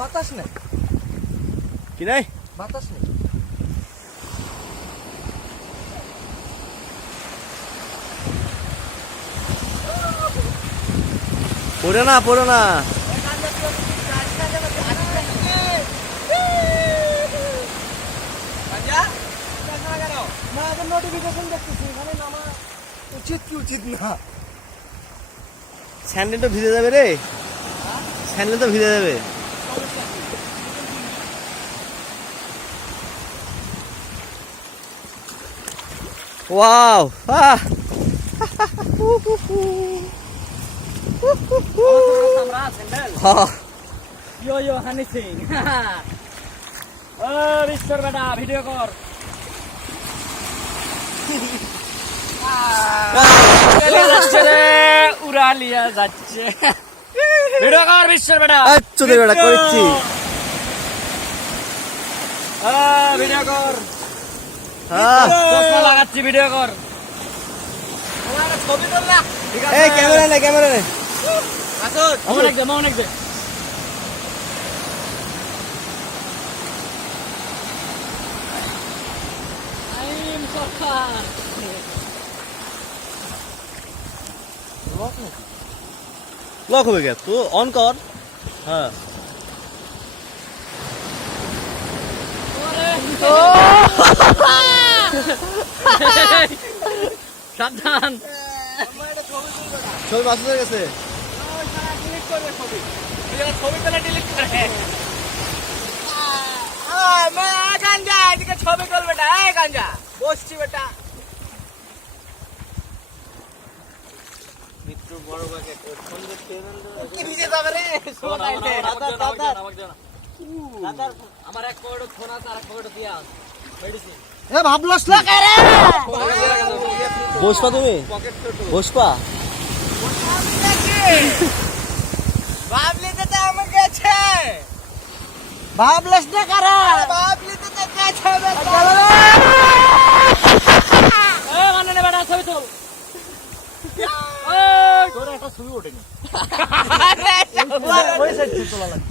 বাতাস নেই কি নাই বাতাস নেই পড়ে না পড়ে না নোটিফিকেশন দেখতেছি এখানে নামা উচিত কি উচিত না স্যান্ডেল তো ভিজে যাবে রে স্যান্ডেল তো ভিজে যাবে wow Yo yo Honey Singh. বিশ্বর বেটা ভিডিও কর উড়া লিয়া যাচ্ছে ভিডিও কর বিশ্বর বেটা আচ্ছা বেটা করছি ভিডিও কর হ্যাঁ চশমা লাগাচ্ছি ভিডিও কর ছবি তোল না এই ক্যামেরা নে অনেক দে অনেক দে আইম সরকার লক হবে গে তো অন কর হ্যাঁ সাবধান ছবি বাস হয়ে গেছে ছবি তোলা ডিলিট করে গাঞ্জা এদিকে ছবি তোল বেটা এই গাঞ্জা বসছি বেটা মিত্র বড় বাকে ফোন দেখতে কি ভিজে যাবে রে আমার এক কোড় ফোন আছে আর এক কোড় দিয়া মেডিসিন এ ভাবলস না কে রে বসপা তুমি বসপা ভাবলি তো আমার কাছে ভাবলস না কারা ভাবলি তো কাছে এ মানে নে বেটা ছবি তোল তোর একটা ছবি ওঠেনি ওই সাইড তোলা লাগে